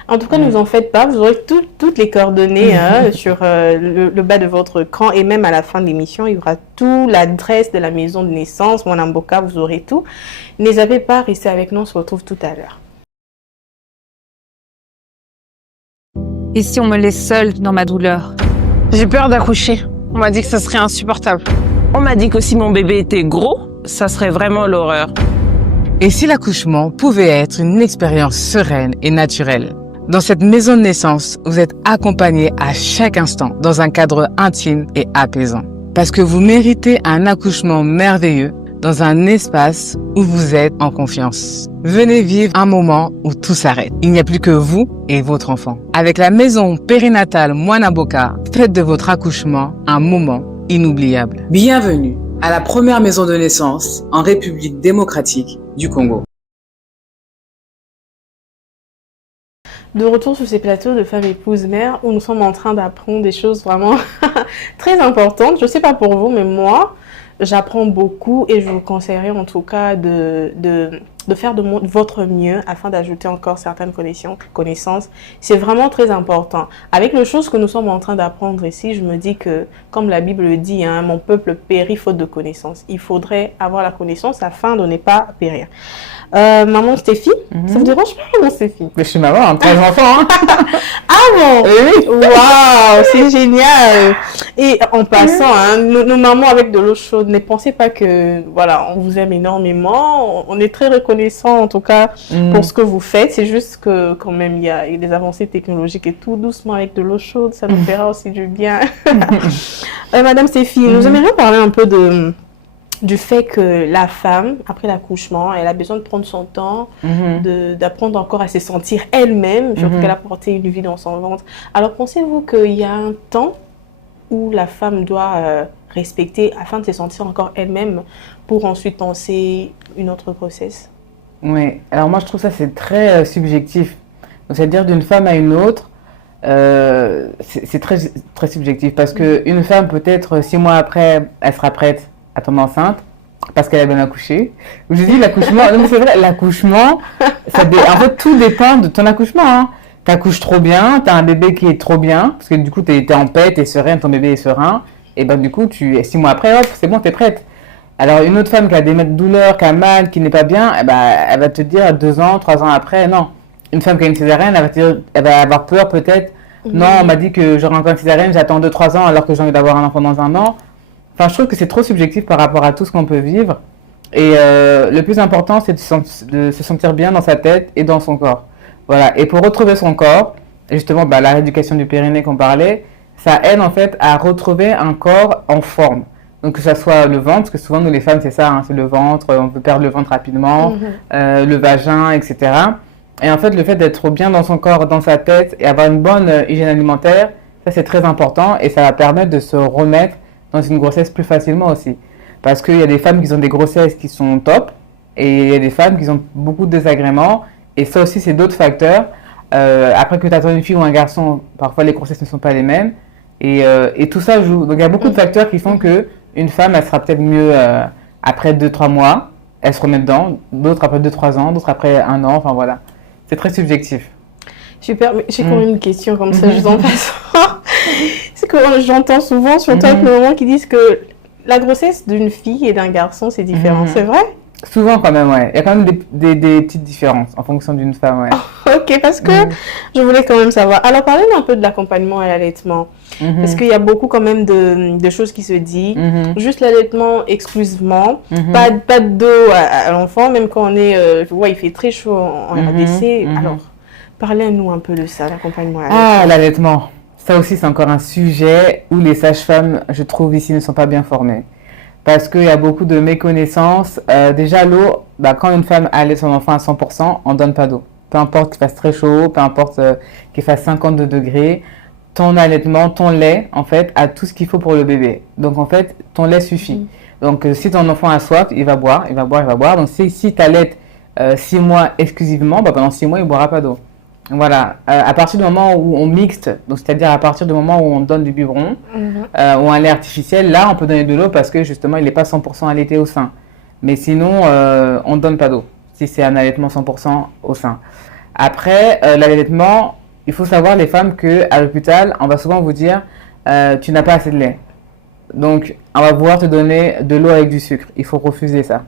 En tout cas, ne vous en faites pas. Vous aurez toutes les coordonnées sur le bas de votre écran, et même à la fin de l'émission, il y aura tout, l'adresse de la maison de naissance, Mwanamboka, vous aurez tout. N'hésitez pas à rester avec nous, on se retrouve tout à l'heure. Et si on me laisse seule dans ma douleur? J'ai peur d'accoucher. On m'a dit que ça serait insupportable. On m'a dit que si mon bébé était gros, ça serait vraiment l'horreur. Et si l'accouchement pouvait être une expérience sereine et naturelle? Dans cette maison de naissance, vous êtes accompagné à chaque instant dans un cadre intime et apaisant. Parce que vous méritez un accouchement merveilleux dans un espace où vous êtes en confiance. Venez vivre un moment où tout s'arrête. Il n'y a plus que vous et votre enfant. Avec la maison périnatale Mwanamboka, faites de votre accouchement un moment inoubliable. Bienvenue à la première maison de naissance en République démocratique du Congo. De retour sur ces plateaux de femmes épouses mères où nous sommes en train d'apprendre des choses vraiment très importantes. Je ne sais pas pour vous, mais moi, j'apprends beaucoup et je vous conseillerais en tout cas de faire de votre mieux afin d'ajouter encore certaines connaissances. C'est vraiment très important. Avec les choses que nous sommes en train d'apprendre ici, je me dis que, comme la Bible le dit, hein, mon peuple périt faute de connaissances. Il faudrait avoir la connaissance afin de ne pas périr. Maman Stéphie, ça vous dérange pas, maman Stéphie? Mais je suis maman, hein, 13 enfants. Hein. Ah bon? Oui. Waouh, c'est génial. Et en passant, hein, nos mamans avec de l'eau chaude, ne pensez pas que, voilà, on vous aime énormément. On est très reconnaissant en tout cas pour ce que vous faites. C'est juste que quand même, il y a des avancées technologiques et tout. Doucement avec de l'eau chaude, ça nous fera aussi du bien. Madame Stéphie, nous aimerions parler un peu du fait que la femme, après l'accouchement, elle a besoin de prendre son temps, d'apprendre encore à se sentir elle-même, surtout qu'elle a porté une vie dans son ventre. Alors, pensez-vous qu'il y a un temps où la femme doit respecter afin de se sentir encore elle-même pour ensuite penser une autre grossesse? Oui, alors moi je trouve ça c'est très subjectif. Donc, c'est-à-dire d'une femme à une autre, c'est très, très subjectif parce qu'une femme peut-être 6 mois après, elle sera prête à tomber enceinte parce qu'elle a bien accouché. Je dis l'accouchement, non mais c'est vrai, l'accouchement, en fait tout dépend de ton accouchement. Hein. T'accouches trop bien, t'as un bébé qui est trop bien, parce que du coup t'es en paix, t'es sereine, ton bébé est serein, et ben du coup 6 mois après, hop, c'est bon, t'es prête. Alors une autre femme qui a des douleurs, qui a mal, qui n'est pas bien, eh ben, elle va te dire 2 ans, 3 ans après, non. Une femme qui a une césarienne, elle va avoir peur peut-être. Non, on m'a dit que j'aurai encore une césarienne, j'attends 2-3 ans alors que j'ai envie d'avoir un enfant dans 1 an. Enfin, je trouve que c'est trop subjectif par rapport à tout ce qu'on peut vivre. Et le plus important, c'est de se sentir bien dans sa tête et dans son corps. Voilà. Et pour retrouver son corps, justement, la rééducation du périnée qu'on parlait, ça aide en fait à retrouver un corps en forme. Donc que ça soit le ventre, parce que souvent nous les femmes c'est ça, hein, c'est le ventre, on veut perdre le ventre rapidement, le vagin, etc. Et en fait le fait d'être bien dans son corps, dans sa tête et avoir une bonne hygiène alimentaire, ça c'est très important et ça va permettre de se remettre dans une grossesse plus facilement aussi. Parce qu'il y a des femmes qui ont des grossesses qui sont top et il y a des femmes qui ont beaucoup de désagréments et ça aussi c'est d'autres facteurs. Après que tu attends une fille ou un garçon, parfois les grossesses ne sont pas les mêmes et tout ça joue. Donc il y a beaucoup de facteurs qui font que une femme, elle sera peut-être mieux après 2-3 mois, elle se remet dedans, d'autres après 2-3 ans, d'autres après 1 an, enfin voilà. C'est très subjectif. Super, mais j'ai quand même une question comme ça, je en passe. C'est que j'entends souvent, surtout avec le moment, qui disent que la grossesse d'une fille et d'un garçon, c'est différent, c'est vrai? Souvent quand même, ouais. Il y a quand même des petites différences en fonction d'une femme, ouais. Ok, parce que je voulais quand même savoir. Alors, parlez-nous un peu de l'accompagnement à l'allaitement. Parce qu'il y a beaucoup quand même de choses qui se disent. Juste l'allaitement exclusivement. Pas de dos à l'enfant, même quand on est... je vois, il fait très chaud en RDC. Alors, parlez-nous un peu de ça, l'accompagnement à l'allaitement. Ah, l'allaitement. Ça aussi, c'est encore un sujet où les sages-femmes, je trouve, ici, ne sont pas bien formées. Parce qu'il y a beaucoup de méconnaissances. Déjà, l'eau, quand une femme allait son enfant à 100%, on ne donne pas d'eau. Peu importe qu'il fasse très chaud, peu importe qu'il fasse 52 degrés, ton allaitement, ton lait, en fait, a tout ce qu'il faut pour le bébé. Donc, en fait, ton lait suffit. Donc, si ton enfant a soif, il va boire, il va boire, il va boire. Donc, si tu allaites 6 mois exclusivement, pendant 6 mois, il ne boira pas d'eau. Voilà. À partir du moment où on mixte, donc c'est-à-dire à partir du moment où on donne du biberon ou un lait artificiel, là, on peut donner de l'eau parce que, justement, il n'est pas 100% allaité au sein. Mais sinon, on ne donne pas d'eau si c'est un allaitement 100% au sein. Après, l'allaitement, il faut savoir, les femmes, qu'à l'hôpital, on va souvent vous dire tu n'as pas assez de lait. Donc, on va pouvoir te donner de l'eau avec du sucre. Il faut refuser ça.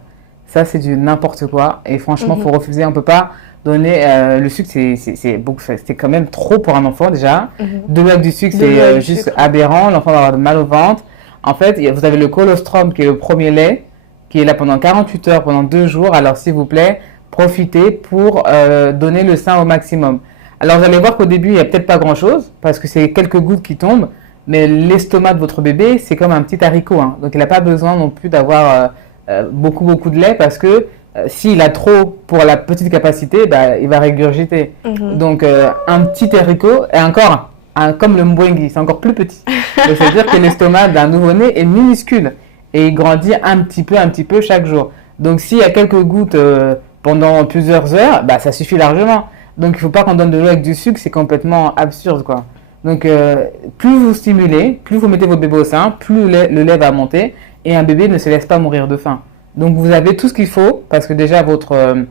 Ça, c'est du n'importe quoi. Et franchement, il faut refuser. On ne peut pas donner le sucre, c'est quand même trop pour un enfant déjà. De l'eau avec du sucre, c'est juste aberrant. L'enfant va avoir mal au ventre. En fait, vous avez le colostrum qui est le premier lait, qui est là pendant 48 heures, pendant 2 jours. Alors, s'il vous plaît, profitez pour donner le sein au maximum. Alors, vous allez voir qu'au début, il n'y a peut-être pas grand-chose, parce que c'est quelques gouttes qui tombent, mais l'estomac de votre bébé, c'est comme un petit haricot. Hein. Donc, il n'a pas besoin non plus d'avoir beaucoup de lait, parce que s'il a trop pour la petite capacité, il va régurgiter. Donc, un petit haricot, et encore, comme le mbwengi, c'est encore plus petit. Donc, c'est-à-dire que l'estomac d'un nouveau-né est minuscule, et il grandit un petit peu chaque jour. Donc, s'il y a quelques gouttes pendant plusieurs heures, ça suffit largement. Donc, il ne faut pas qu'on donne de l'eau avec du sucre, c'est complètement absurde, quoi. Donc, plus vous stimulez, plus vous mettez votre bébé au sein, plus le lait va monter et un bébé ne se laisse pas mourir de faim. Donc, vous avez tout ce qu'il faut parce que déjà, votre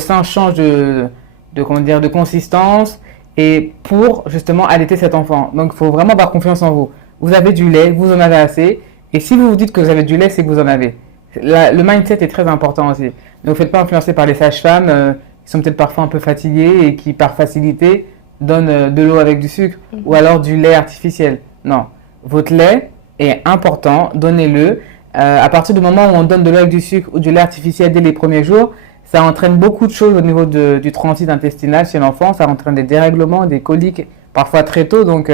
sein change de consistance et pour justement allaiter cet enfant. Donc, il faut vraiment avoir confiance en vous. Vous avez du lait, vous en avez assez. Et si vous vous dites que vous avez du lait, c'est que vous en avez. Le mindset est très important aussi. Ne vous faites pas influencer par les sages-femmes qui sont peut-être parfois un peu fatiguées et qui, par facilité, donnent de l'eau avec du sucre ou alors du lait artificiel. Non, votre lait est important, donnez-le. À partir du moment où on donne de l'eau avec du sucre ou du lait artificiel dès les premiers jours, ça entraîne beaucoup de choses au niveau du transit intestinal chez l'enfant. Ça entraîne des dérèglements, des coliques, parfois très tôt. Donc,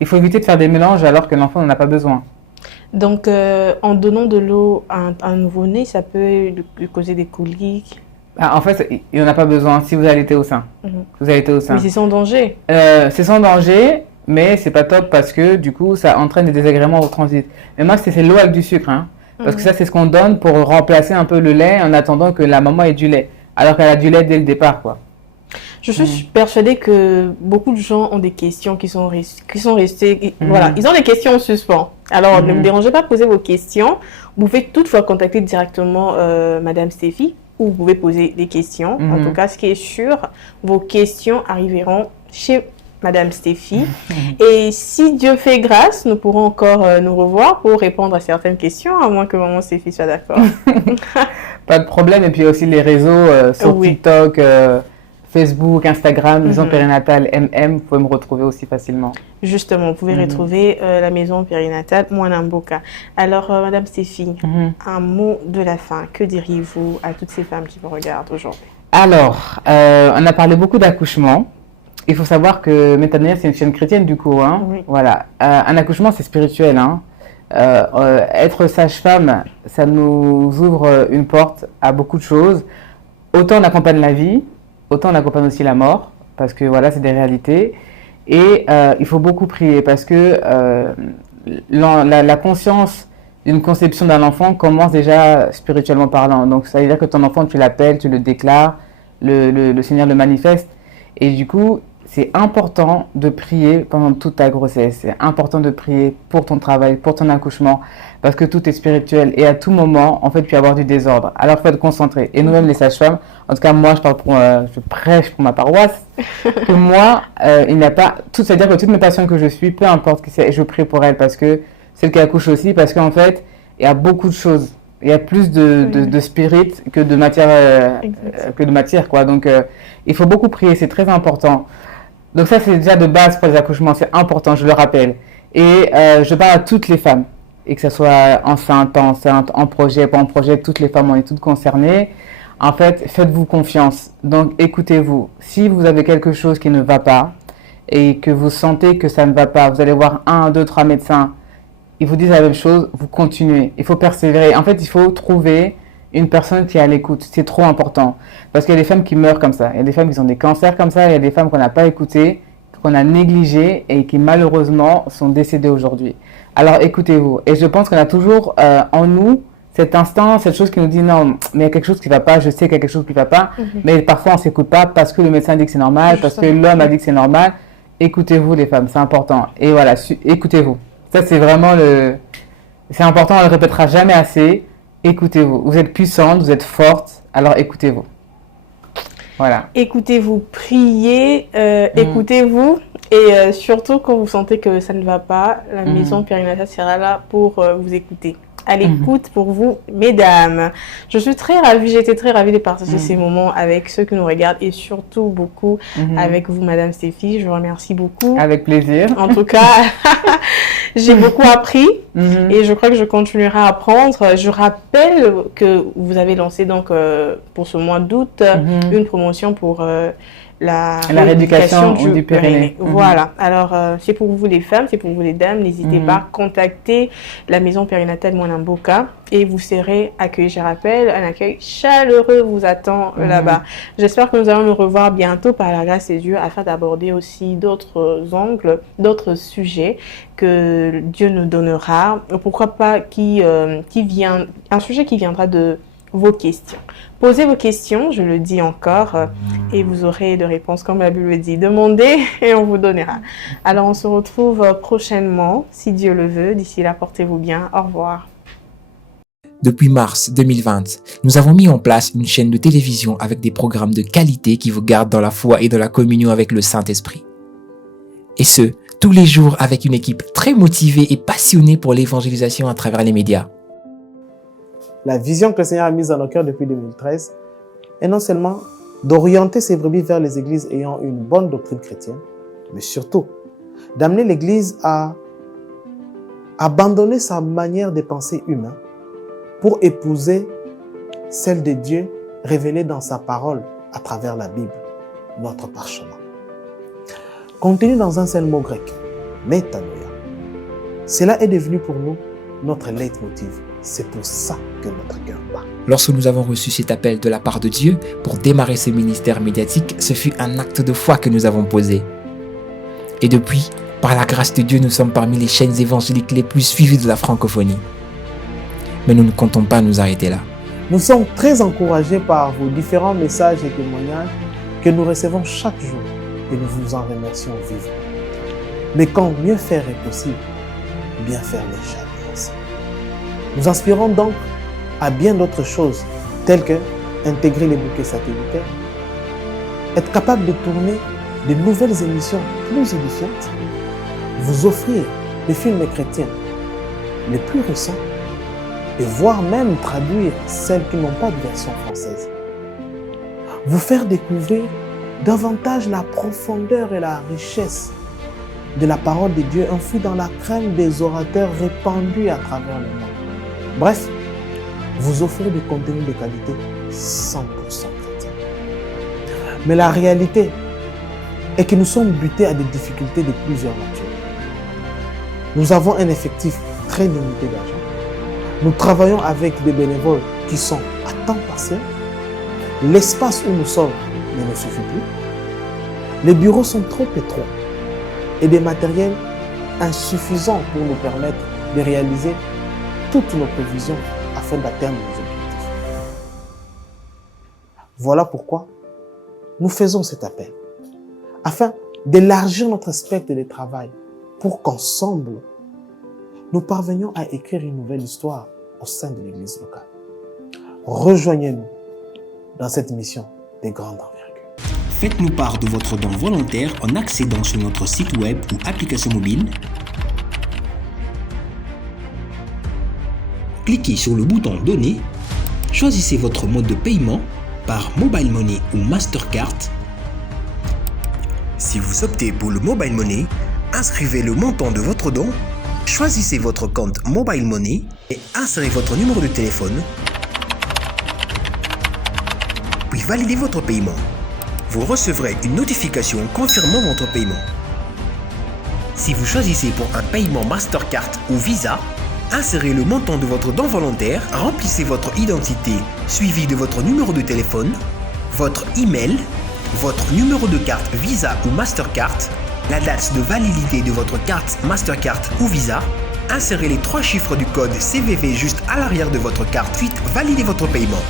il faut éviter de faire des mélanges alors que l'enfant n'en a pas besoin. Donc, en donnant de l'eau à un nouveau-né, ça peut lui causer des coliques. En fait, il n'y en a pas besoin si vous allaitez au sein. Vous allaitez au sein. Mais c'est sans danger. C'est sans danger, mais c'est pas top parce que du coup, ça entraîne des désagréments au transit. Mais moi, c'est l'eau avec du sucre, hein. Parce que ça, c'est ce qu'on donne pour remplacer un peu le lait en attendant que la maman ait du lait. Alors qu'elle a du lait dès le départ, quoi. Je suis persuadée que beaucoup de gens ont des questions qui sont restées. Voilà, ils ont des questions en suspens. Alors, ne vous dérangez pas, posez vos questions. Vous pouvez toutefois contacter directement Madame Stéphie ou vous pouvez poser des questions. En tout cas, ce qui est sûr, vos questions arriveront chez Madame Stéphie. Et si Dieu fait grâce, nous pourrons encore nous revoir pour répondre à certaines questions, à moins que Maman Stéphie soit d'accord. Pas de problème. Et puis aussi les réseaux sur TikTok, Facebook, Instagram, Maison Périnatale MM, vous pouvez me retrouver aussi facilement. Justement, vous pouvez retrouver la Maison Périnatale Mwanamboka. Alors, Madame Stéphie, un mot de la fin. Que diriez-vous à toutes ces femmes qui vous regardent aujourd'hui? Alors, on a parlé beaucoup d'accouchement. Il faut savoir que Métanoïa, c'est une chaîne chrétienne du coup. Hein. Voilà. Un accouchement, c'est spirituel. Hein. Être sage-femme, ça nous ouvre une porte à beaucoup de choses. Autant on accompagne la vie, autant on accompagne aussi la mort, parce que voilà, c'est des réalités. Et il faut beaucoup prier, parce que la conscience d'une conception d'un enfant commence déjà spirituellement parlant. Donc ça veut dire que ton enfant, tu l'appelles, tu le déclares, le Seigneur le manifeste. Et du coup, c'est important de prier pendant toute ta grossesse. C'est important de prier pour ton travail, pour ton accouchement, parce que tout est spirituel. Et à tout moment, en fait, il peut y avoir du désordre. Alors, il faut être concentré. Et nous-mêmes, les sages-femmes, en tout cas, moi, je prêche pour ma paroisse. Pour moi, il n'y a pas... C'est-à-dire que toutes mes patientes que je suis, peu importe qui c'est, je prie pour elles, parce que c'est le qui accouche aussi, parce qu'en fait, il y a beaucoup de choses. Il y a plus de spirit que de matière, quoi. Donc, il faut beaucoup prier, c'est très important. Donc ça, c'est déjà de base pour les accouchements, c'est important, je le rappelle. Et je parle à toutes les femmes, et que ce soit enceinte, pas enceinte, en projet, pas en projet, toutes les femmes, on est toutes concernées. En fait, faites-vous confiance. Donc, écoutez-vous. Si vous avez quelque chose qui ne va pas, et que vous sentez que ça ne va pas, vous allez voir 1, 2, 3 médecins, ils vous disent la même chose, vous continuez. Il faut persévérer. En fait, il faut trouver une personne qui est à l'écoute. C'est trop important. Parce qu'il y a des femmes qui meurent comme ça. Il y a des femmes qui ont des cancers comme ça. Il y a des femmes qu'on n'a pas écoutées, qu'on a négligées et qui malheureusement sont décédées aujourd'hui. Alors écoutez-vous. Et je pense qu'on a toujours en nous cet instant, cette chose qui nous dit non, mais il y a quelque chose qui ne va pas. Je sais qu'il y a quelque chose qui ne va pas. Mais parfois on ne s'écoute pas parce que le médecin dit que c'est normal, parce que l'homme a dit que c'est normal. Écoutez-vous les femmes, c'est important. Et voilà, écoutez-vous. Ça c'est vraiment c'est important, on ne le répétera jamais assez. Écoutez-vous. Vous êtes puissante, vous êtes forte, alors écoutez-vous. Voilà. Écoutez-vous, priez, écoutez-vous. Et surtout, quand vous sentez que ça ne va pas, la Maison Périnatale sera là pour vous écouter. À l'écoute pour vous, mesdames. Je suis très ravie, j'ai été très ravie de partager ces moments avec ceux qui nous regardent et surtout beaucoup avec vous, Madame Stéphie. Je vous remercie beaucoup. Avec plaisir. En tout cas, j'ai beaucoup appris et je crois que je continuerai à apprendre. Je rappelle que vous avez lancé donc pour ce mois d'août une promotion pour la rééducation du périnée. Voilà. Alors, c'est pour vous les femmes, c'est pour vous les dames. N'hésitez pas à contacter la Maison Périnatale Mwanamboka et vous serez accueillis. Je rappelle, un accueil chaleureux vous attend là-bas. J'espère que nous allons nous revoir bientôt par la grâce de Dieu afin d'aborder aussi d'autres angles, d'autres sujets que Dieu nous donnera. Pourquoi pas un sujet qui viendra de vos questions. Posez vos questions, je le dis encore, et vous aurez de réponses comme la Bible le dit. Demandez et on vous donnera. Alors on se retrouve prochainement, si Dieu le veut. D'ici là, portez-vous bien. Au revoir. Depuis mars 2020, nous avons mis en place une chaîne de télévision avec des programmes de qualité qui vous gardent dans la foi et dans la communion avec le Saint-Esprit. Et ce, tous les jours avec une équipe très motivée et passionnée pour l'évangélisation à travers les médias. La vision que le Seigneur a mise dans nos cœurs depuis 2013 est non seulement d'orienter ses brebis vers les églises ayant une bonne doctrine chrétienne, mais surtout d'amener l'Église à abandonner sa manière de penser humaine pour épouser celle de Dieu révélée dans sa parole à travers la Bible, notre parchemin. Contenu dans un seul mot grec, métanoïa. Cela est devenu pour nous notre leitmotiv. C'est pour ça que notre cœur bat. Lorsque nous avons reçu cet appel de la part de Dieu pour démarrer ce ministère médiatique, ce fut un acte de foi que nous avons posé. Et depuis, par la grâce de Dieu, nous sommes parmi les chaînes évangéliques les plus suivies de la francophonie. Mais nous ne comptons pas nous arrêter là. Nous sommes très encouragés par vos différents messages et témoignages que nous recevons chaque jour et nous vous en remercions vivement. Mais quand mieux faire est possible, bien faire n'est jamais assez. Nous inspirons donc à bien d'autres choses, telles que intégrer les bouquets satellitaires, être capable de tourner de nouvelles émissions plus édifiantes, vous offrir des films chrétiens les plus récents et voire même traduire celles qui n'ont pas de version française. Vous faire découvrir davantage la profondeur et la richesse de la parole de Dieu enfouie dans la crème des orateurs répandus à travers le monde. Bref, vous offrir des contenus de qualité 100% chrétiens. Mais la réalité est que nous sommes butés à des difficultés de plusieurs natures. Nous avons un effectif très limité d'argent. Nous travaillons avec des bénévoles qui sont à temps partiel. L'espace où nous sommes ne nous suffit plus. Les bureaux sont trop étroits et des matériels insuffisants pour nous permettre de réaliser toutes nos prévisions afin d'atteindre nos objectifs. Voilà pourquoi nous faisons cet appel, afin d'élargir notre spectre de travail pour qu'ensemble, nous parvenions à écrire une nouvelle histoire au sein de l'Église locale. Rejoignez-nous dans cette mission de grande envergure. Faites-nous part de votre don volontaire en accédant sur notre site web ou application mobile. Cliquez sur le bouton « Donner », choisissez votre mode de paiement par Mobile Money ou Mastercard. Si vous optez pour le Mobile Money, inscrivez le montant de votre don, choisissez votre compte Mobile Money et insérez votre numéro de téléphone, puis validez votre paiement. Vous recevrez une notification confirmant votre paiement. Si vous choisissez pour un paiement Mastercard ou Visa, insérez le montant de votre don volontaire, remplissez votre identité suivi de votre numéro de téléphone, votre email, votre numéro de carte Visa ou Mastercard, la date de validité de votre carte Mastercard ou Visa, insérez les 3 chiffres du code CVV juste à l'arrière de votre carte, ensuite validez votre paiement.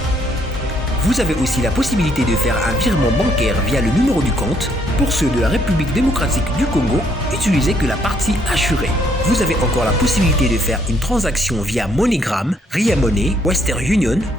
Vous avez aussi la possibilité de faire un virement bancaire via le numéro du compte. Pour ceux de la République démocratique du Congo, utilisez que la partie assurée. Vous avez encore la possibilité de faire une transaction via MoneyGram, Ria Money, Western Union